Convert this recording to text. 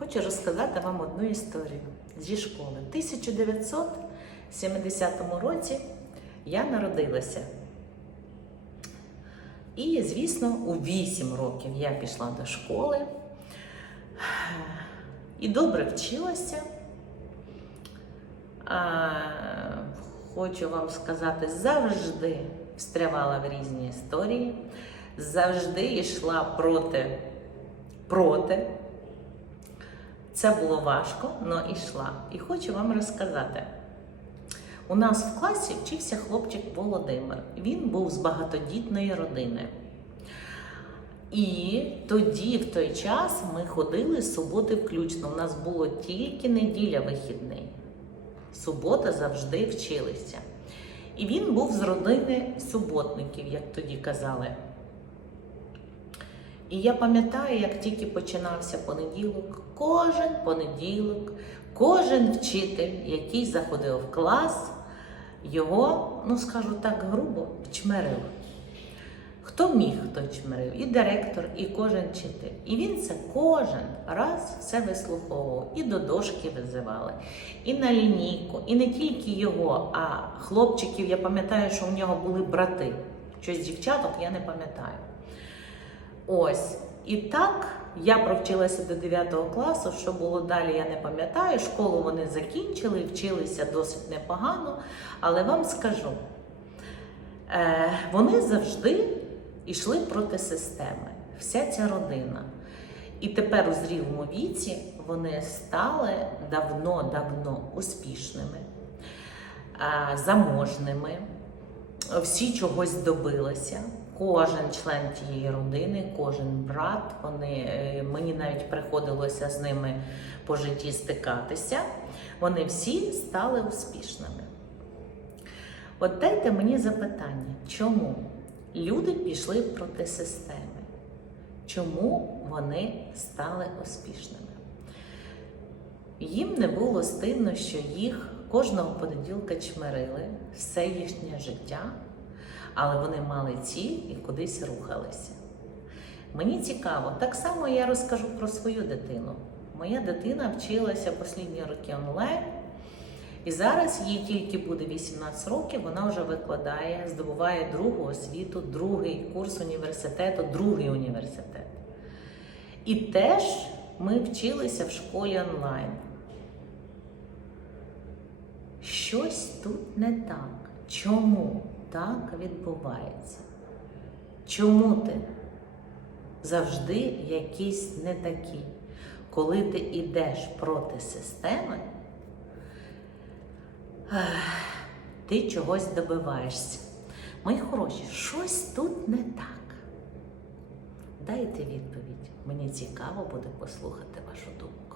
Хочу розказати вам одну історію зі школи. В 1970 році я народилася. І, звісно, у 8 років я пішла до школи і добре вчилася. Хочу вам сказати, завжди встрявала в різні історії, завжди йшла проти. проти. Це було важко, але йшла. І хочу вам розказати. У нас в класі вчився хлопчик Володимир. Він був з багатодітної родини. І тоді, в той час, ми ходили з суботи включно. У нас було тільки неділя вихідний. Субота завжди вчилися. І він був з родини суботників, як тоді казали. І я пам'ятаю, як тільки починався понеділок, кожен понеділок, кожен вчитель, який заходив в клас, його, ну скажу так грубо, чмерив. Хто міг, хто чмерив, і директор, і кожен вчитель. І він це кожен раз все вислуховував. І до дошки визивали, і на лінійку, і не тільки його, а хлопчиків. Я пам'ятаю, що у нього були брати. Щось дівчаток я не пам'ятаю. Ось. І так я провчилася до 9 класу. Що було далі, я не пам'ятаю. Школу вони закінчили, вчилися досить непогано. Але вам скажу, е, вони завжди йшли проти системи. Вся ця родина. І тепер у зрілому віці вони стали давно-давно успішними, е, заможними, всі чогось добилися. Кожен член тієї родини, кожен брат, вони, е, мені навіть приходилося з ними по житті стикатися. Вони всі стали успішними. От дайте мені запитання, чому люди пішли проти системи? Чому вони стали успішними? Їм не було стидно, що їх кожного понеділка чмирили все їхнє життя, але вони мали ціль і кудись рухалися. Мені цікаво, так само я розкажу про свою дитину. Моя дитина вчилася останні роки онлайн, і зараз їй тільки буде 18 років, вона вже викладає, здобуває другу освіту, другий курс університету, другий університет. І теж ми вчилися в школі онлайн. Щось тут не так. Чому так відбувається? Чому ти завжди якийсь не такий? Коли ти йдеш проти системи, ти чогось добиваєшся. Мої хороші, щось тут не так. Дайте відповідь. Мені цікаво буде послухати вашу думку.